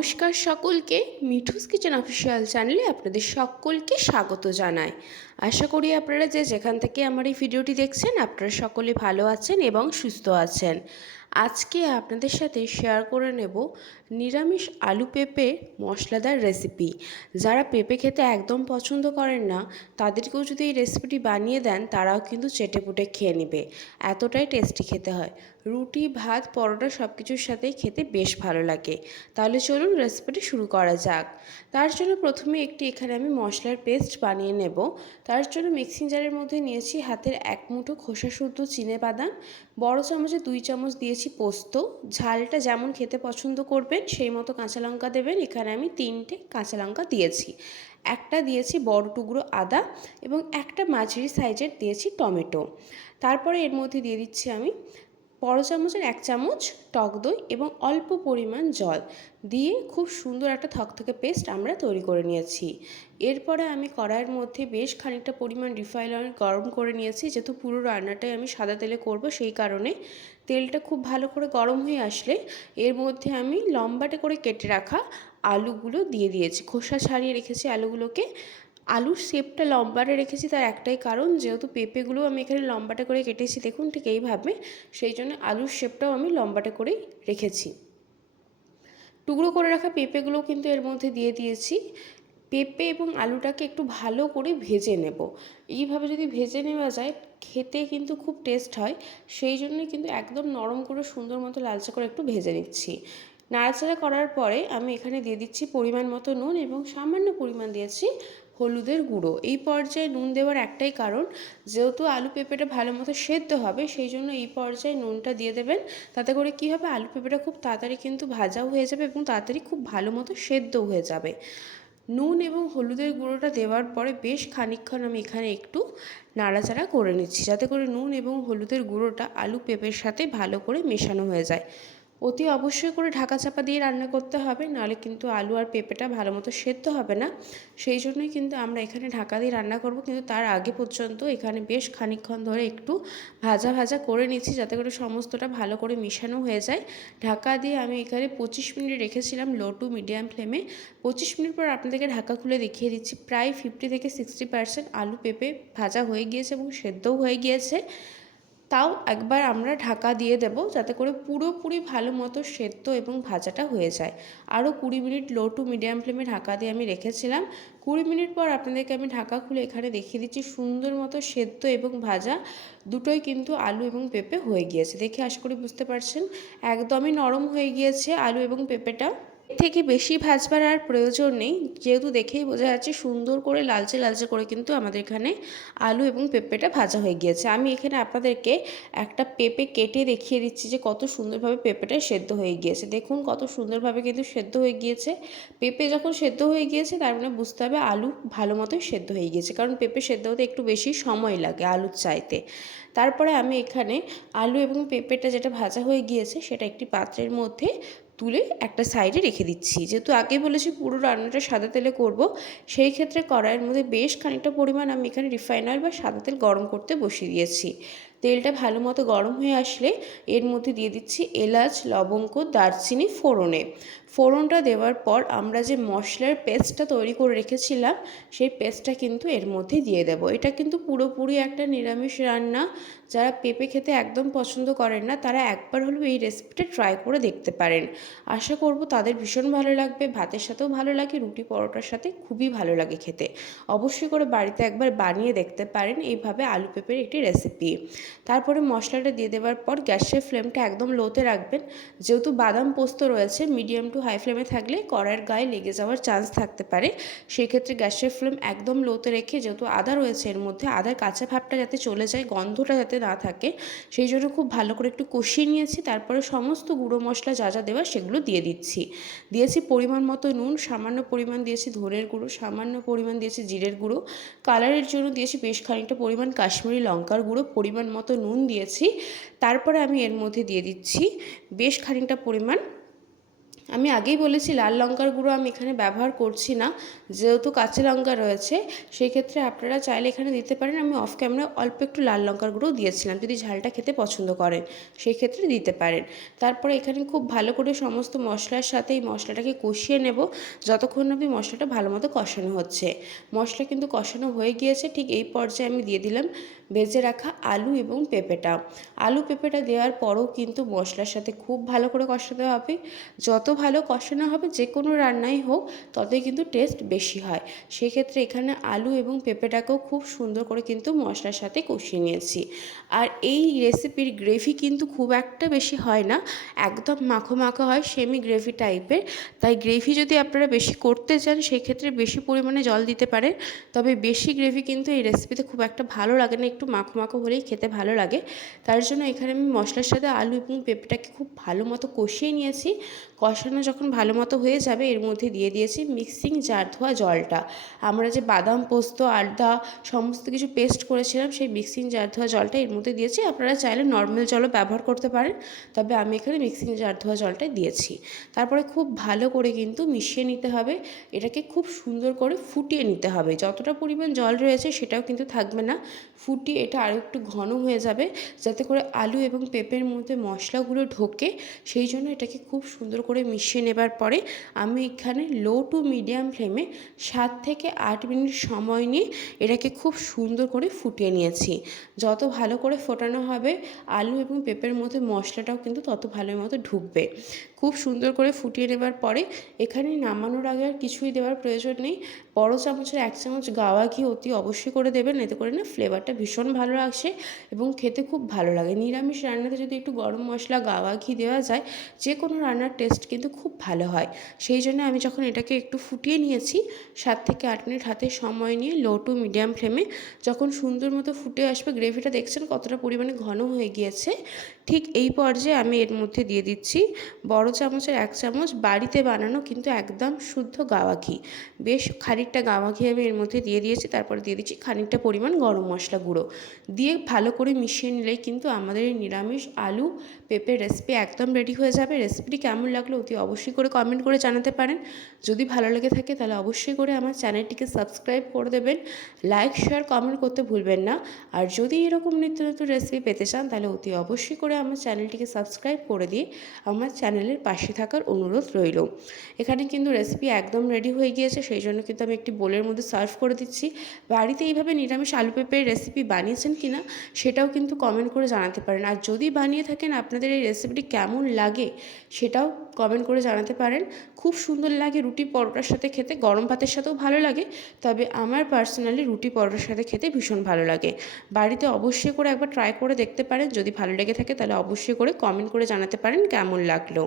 নমস্কার সকলকে, Mithu's kitchen official চ্যানেলে আপনাদের সকলকে স্বাগত জানাই। আশা করি আপনারা যে যেখান থেকে আমার এই ভিডিওটি দেখছেন আপনারা সকলে ভালো আছেন এবং সুস্থ আছেন। আজকে আপনাদের সাথে শেয়ার করে নেব নিরামিষ আলু পেঁপে মশলাদার রেসিপি। যারা পেঁপে খেতে একদম পছন্দ করেন না তাদেরকেও যদি এই রেসিপিটি বানিয়ে দেন তারাও কিন্তু চেটেপুটে খেয়ে নেবে, এতটাই টেস্টি খেতে হয়। রুটি, ভাত, পরোটা সব কিছুর সাথেই খেতে বেশ ভালো লাগে। তাহলে চলুন রেসিপিটি শুরু করা যাক। তার জন্য প্রথমে এখানে আমি মশলার পেস্ট বানিয়ে নেব। তার জন্য মিক্সিং জারের মধ্যে নিয়েছি হাতের 1 মুঠো খোসা শুদ্ধ চিনেবাদাম, বড় চামচে 2 চামচ দিয়েছি পোস্ত। ঝালটা যেমন খেতে পছন্দ করবেন সেই মতো কাঁচা লঙ্কা দেবেন। এখানে আমি 3টে কাঁচা লঙ্কা দিয়েছি। একটা দিয়েছি বড় টুকরো আদা এবং একটা মাঝারি সাইজের দিয়েছি টমেটো। তারপরে এর মধ্যে দিয়ে দিচ্ছি আমি বড় চামচের 1 চামচ টক দই এবং অল্প পরিমাণ জল দিয়ে খুব সুন্দর একটা থকথকে পেস্ট আমরা তৈরি করে নিয়েছি। এরপরে আমি কড়াইয়ের মধ্যে বেশ খানিকটা পরিমাণ রিফাইন অয়েল গরম করে নিয়েছি। যেহেতু পুরো রান্নাটাই আমি সাদা তেলে করব সেই কারণে তেলটা খুব ভালো করে গরম হয়ে আসলে এর মধ্যে আমি লম্বাটে করে কেটে রাখা আলুগুলো দিয়ে দিয়েছি। খোসা ছাড়িয়ে রেখেছি আলুগুলোকে। আলুর শেপটা লম্বাটে রেখেছি তার একটাই কারণ, যেহেতু পেঁপেগুলো আমি এখানে লম্বাটে করে কেটেছি দেখুন ঠিক এইভাবে, সেই জন্য আলুর শেপটাও আমি লম্বাটে করেই রেখেছি। টুকরো করে রাখা পেঁপেগুলো কিন্তু এর মধ্যে দিয়ে দিয়েছি। পেঁপে এবং আলুটাকে একটু ভালো করে ভেজে নেব। এইভাবে যদি ভেজে নেওয়া যায় খেতে কিন্তু খুব টেস্ট হয়, সেই জন্যই কিন্তু একদম নরম করে সুন্দর মতো লালচে করে একটু ভেজে নিচ্ছি। নাড়াচাড়া করার পরে আমি এখানে দিয়ে দিচ্ছি পরিমাণ মতো নুন এবং সামান্য পরিমাণ দিয়েছি হলুদের গুঁড়ো। এই পর্যায়ে নুন দেওয়ার একটাই কারণ, যেহেতু আলু পেঁপেটা ভালো মতো সেদ্ধ হবে সেই জন্য এই পর্যায়ে নুনটা দিয়ে দেবেন। তাতে করে কী হবে, আলু পেঁপেটা খুব তাড়াতাড়ি কিন্তু ভাজাও হয়ে যাবে এবং তাড়াতাড়ি খুব ভালো মতো সেদ্ধও হয়ে যাবে। নুন এবং হলুদের গুঁড়োটা দেওয়ার পরে বেশ খানিকক্ষণ আমি এখানে একটু নাড়াচাড়া করে নিচ্ছি, যাতে করে নুন এবং হলুদের গুঁড়োটা আলু পেঁপের সাথে ভালো করে মেশানো হয়ে যায়। অতি অবশ্যই করে ঢাকা চাপা দিয়ে রান্না করতে হবে, নাহলে কিন্তু আলু আর পেঁপেটা ভালো মতো সেদ্ধ হবে না। সেই জন্যই কিন্তু আমরা এখানে ঢাকা দিয়ে রান্না করব, কিন্তু তার আগে পর্যন্ত এখানে বেশ খানিকক্ষণ ধরে একটু ভাজা ভাজা করে নিচ্ছি, যাতে করে সমস্তটা ভালো করে মেশানো হয়ে যায়। ঢাকা দিয়ে আমি এখানে 25 মিনিট রেখেছিলাম লো টু মিডিয়াম ফ্লেমে। 25 মিনিট পর আপনাদেরকে ঢাকা খুলে দেখিয়ে দিচ্ছি প্রায় 50 থেকে 60% আলু পেঁপে ভাজা হয়ে গিয়েছে এবং সেদ্ধও হয়ে গিয়েছে। তাও একবার আমরা ঢাকা দিয়ে দেব, যাতে করে পুরোপুরি ভালো মতো সেদ্ধ এবং ভাজাটা হয়ে যায়। আরও 20 মিনিট লো টু মিডিয়াম ফ্লেমে ঢাকা দিয়ে আমি রেখেছিলাম। 20 মিনিট পর আপনাদেরকে আমি ঢাকা খুলে এখানে দেখিয়ে দিচ্ছি সুন্দর মতো সেদ্ধ এবং ভাজা দুটোই কিন্তু আলু এবং পেঁপে হয়ে গিয়েছে। দেখে আশা করি বুঝতে পারছেন একদমই নরম হয়ে গিয়েছে আলু এবং পেঁপেটা। থেকে বেশি ভাজবার আর প্রয়োজন নেই, যেহেতু দেখেই বোঝা যাচ্ছে সুন্দর করে লালচে লালচে করে কিন্তু আমাদের এখানে আলু এবং পেঁপেটা ভাজা হয়ে গিয়েছে। আমি এখানে আপনাদেরকে একটা পেঁপে কেটে দেখিয়ে দিচ্ছি যে কত সুন্দরভাবে পেঁপেটা সেদ্ধ হয়ে গিয়েছে। দেখুন কত সুন্দরভাবে কিন্তু সেদ্ধ হয়ে গিয়েছে। পেঁপে যখন সেদ্ধ হয়ে গিয়েছে তার মানে বুঝতে হবে আলু ভালো মতোই সেদ্ধ হয়ে গিয়েছে, কারণ পেঁপে সেদ্ধ হতে একটু বেশি সময় লাগে আলুর চাইতে। তারপরে আমি এখানে আলু এবং পেঁপেটা যেটা ভাজা হয়ে গিয়েছে সেটা একটি পাত্রের মধ্যে তুলে একটা সাইডে রেখে দিচ্ছি। যেহেতু আগে বলেছি পুরো রান্নাটা সাদা তেলে করব, সেই ক্ষেত্রে কড়াইয়ের মধ্যে বেশ খানিকটা পরিমাণ আমি এখানে রিফাইন অয়েল বা সাদা তেল গরম করতে বসিয়ে দিয়েছি। তেলটা ভালো মতো গরম হয়ে আসলে এর মধ্যে দিয়ে দিচ্ছি এলাচ, লবঙ্গ, দারচিনি ফোড়নে। ফোড়নটা দেওয়ার পর আমরা যে মশলার পেস্টটা তৈরি করে রেখেছিলাম সেই পেস্টটা কিন্তু এর মধ্যে দিয়ে দেব। এটা কিন্তু পুরোপুরি একটা নিরামিষ রান্না। যারা পেঁপে খেতে একদম পছন্দ করেন না তারা একবার হলেও এই রেসিপিটা ট্রাই করে দেখতে পারেন। আশা করব তাদের ভীষণ ভালো লাগবে, ভাতের সাথেও ভালো লাগে, রুটি পরোটার সাথে খুবই ভালো লাগে খেতে। অবশ্যই করে বাড়িতে একবার বানিয়ে দেখতে পারেন এইভাবে আলু পেঁপের একটি রেসিপি। তারপরে মশলাটা দিয়ে দেওয়ার পর গ্যাসের ফ্লেমটা একদম লোতে রাখবেন। যেহেতু বাদাম পোস্ত রয়েছে, মিডিয়াম টু হাই ফ্লেমে থাকলে কড়াইয়ের গায়ে লেগে যাওয়ার চান্স থাকতে পারে। সেক্ষেত্রে গ্যাসের ফ্লেম একদম লোতে রেখে, যেহেতু আদা রয়েছে এর মধ্যে, আদার কাঁচা ভাবটা যাতে চলে যায়, গন্ধটা যাতে না থাকে, সেই জন্য খুব ভালো করে একটু কষিয়ে নিয়েছি। তারপরে সমস্ত গুঁড়ো মশলা যা যা দেওয়া সেগুলো দিয়ে দিচ্ছি। দিয়েছি পরিমাণ মতো নুন, সামান্য পরিমাণ দিয়েছি ধনের গুঁড়ো, সামান্য পরিমাণ দিয়েছি জিরের গুঁড়ো, কালারের জন্য দিয়েছি বেশ খানিকটা পরিমাণ কাশ্মীরি লঙ্কার গুঁড়ো, পরিমাণ মতো নুন দিয়েছি। তারপরে আমি এর মধ্যে দিয়ে দিচ্ছি বেশ খানিকটা পরিমাণ আমি আগেই বলেছি লাল লঙ্কার গুঁড়ো আমি এখানে ব্যবহার করছি না, যেহেতু কাঁচা লঙ্কা রয়েছে সেই ক্ষেত্রে আপনারা চাইলে এখানে দিতে পারেন। আমি অফ ক্যামেরা অল্প একটু লাল লঙ্কার গুঁড়ো দিয়েছিলাম, যদি ঝালটা খেতে পছন্দ করেন সেই ক্ষেত্রে দিতে পারেন। তারপরে এখানে খুব ভালো করে সমস্ত মশলার সাথে এই মশলাটাকে কষিয়ে নেব যতক্ষণ অবধি মশলাটা ভালো মতো কষানো হচ্ছে। মশলা কিন্তু কষানো হয়ে গিয়েছে, ঠিক এই পর্যায়ে আমি দিয়ে দিলাম ভেজে রাখা আলু এবং পেঁপেটা। আলু পেঁপেটা দেওয়ার পরও কিন্তু মশলার সাথে খুব ভালো করে কষাতে হবে। যত ভালো কষানো হবে যে কোনো রান্নাই হোক ততই কিন্তু টেস্ট বেশি হয়। সেক্ষেত্রে এখানে আলু এবং পেঁপেটাকেও খুব সুন্দর করে কিন্তু মশলার সাথে কষিয়ে নিয়েছি। আর এই রেসিপির গ্রেভি কিন্তু খুব একটা বেশি হয় না, একদম মাখো মাখো হয়, সেমি গ্রেভি টাইপের। তাই গ্রেভি যদি আপনারা বেশি করতে চান সেক্ষেত্রে বেশি পরিমাণে জল দিতে পারেন। তবে বেশি গ্রেভি কিন্তু এই রেসিপিতে খুব একটা ভালো লাগে না, একটু মাখো মাখো হলেই খেতে ভালো লাগে। তার জন্য এখানে আমি মশলার সাথে আলু এবং পেঁপেটাকে খুব ভালো মতো কষিয়ে নিয়েছি। কষানো যখন ভালো মতো হয়ে যাবে এর মধ্যে দিয়ে দিয়েছি মিক্সিং জার ধোয়া জলটা। আমরা যে বাদাম পোস্ত আদা সমস্ত কিছু পেস্ট করেছিলাম সেই মিক্সিং জার ধোয়া জলটা এর মধ্যে দিয়েছি। আপনারা চাইলে নর্মাল জলও ব্যবহার করতে পারেন, তবে আমি এখানে মিক্সিং জার ধোয়া জলটাই দিয়েছি। তারপরে খুব ভালো করে কিন্তু মিশিয়ে নিতে হবে, এটাকে খুব সুন্দর করে ফুটিয়ে নিতে হবে। যতটা পরিমাণ জল রয়েছে সেটাও কিন্তু থাকবে না, ফুটিয়ে এটা আরও একটু ঘন হয়ে যাবে যাতে করে আলু এবং পেঁপের মধ্যে মশলাগুলো ঢোকে। সেই জন্য এটাকে খুব সুন্দর করে মিশিয়ে নেবার পরে আমি এখানে লো টু মিডিয়াম ফ্লেমে 7 থেকে 8 মিনিট সময় নিয়ে এটাকে খুব সুন্দর করে ফুটিয়ে নিয়েছি। যত ভালো করে ফোটানো হবে আলু এবং পেঁপের মধ্যে মশলাটাও কিন্তু তত ভালো মতো ঢুকবে। খুব সুন্দর করে ফুটিয়ে নেবার পরে এখানে নামানোর আগে আর কিছুই দেওয়ার প্রয়োজন নেই। বড় চামচের 1 চামচ গাওয়া ঘি অতি অবশ্যই করে দেবেন, এতে করে না ফ্লেভারটা ভীষণ ভালো আসে এবং খেতে খুব ভালো লাগে। নিরামিষ রান্নাতে যদি একটু গরম মশলা গাওয়া ঘি দেওয়া যায় যে কোনো রান্নার টেস্ট কিন্তু খুব ভালো হয়। সেই জন্য আমি যখন এটাকে একটু ফুটিয়ে নিয়েছি 7 থেকে 8 মিনিট হাতে সময় নিয়ে লো টু মিডিয়াম ফ্লেমে যখন সুন্দর মতো ফুটে আসবে, গ্রেভিটা দেখছেন কতটা পরিমাণে ঘন হয়ে গিয়েছে, ঠিক এই পর্যায়ে আমি এর মধ্যে দিয়ে দিচ্ছি বড় চামচের 1 চামচ বাড়িতে বানানো কিন্তু একদম শুদ্ধ গাওয়া ঘি। বেশ খানিকটা গাওয়া ঘি আমি এর মধ্যে দিয়ে দিয়েছি। তারপরে দিয়ে দিচ্ছি খানিকটা পরিমাণ গরম মশলা গুঁড়ো দিয়ে ভালো করে মিশিয়ে নিলেই কিন্তু আমাদের এই নিরামিষ আলু পেঁপের রেসিপি একদম রেডি হয়ে যাবে। রেসিপিটি কেমন লাগলো অতি অবশ্যই করে কমেন্ট করে জানাতে পারেন। যদি ভালো লেগে থাকে তাহলে অবশ্যই করে আমার চ্যানেলটিকে সাবস্ক্রাইব করে দেবেন, লাইক শেয়ার কমেন্ট করতে ভুলবেন না। আর যদি এরকম নিত্য নতুন রেসিপি পেতে চান তাহলে অতি অবশ্যই করে আমার চ্যানেলটিকে সাবস্ক্রাইব করে দিয়ে আমার চ্যানেলের পাশে থাকার অনুরোধ রইল। এখানে কিন্তু রেসিপি একদম রেডি হয়ে গিয়েছে, সেই জন্য কিন্তু আমি একটি বোলের মধ্যে সার্ভ করে দিচ্ছি। বাড়িতে এইভাবে নিরামিষ আলু পেঁপের রেসিপি বানিয়েছেন কি না সেটাও কিন্তু কমেন্ট করে জানাতে পারেন। আর যদি বানিয়ে থাকেন আপনাদের এই রেসিপিটি কেমন লাগে সেটাও কমেন্ট করে জানাতে পারেন। খুব সুন্দর লাগে রুটি পরোটার সাথে খেতে, গরম ভাতের সাথেও ভালো লাগে, তবে আমার পার্সোনালি রুটি পরোটার সাথে খেতে ভীষণ ভালো লাগে। বাড়িতে অবশ্যই করে একবার ট্রাই করে দেখতে পারেন। যদি ভালো লেগে থাকে তাহলে অবশ্যই করে কমেন্ট করে জানাতে পারেন কেমন লাগলো।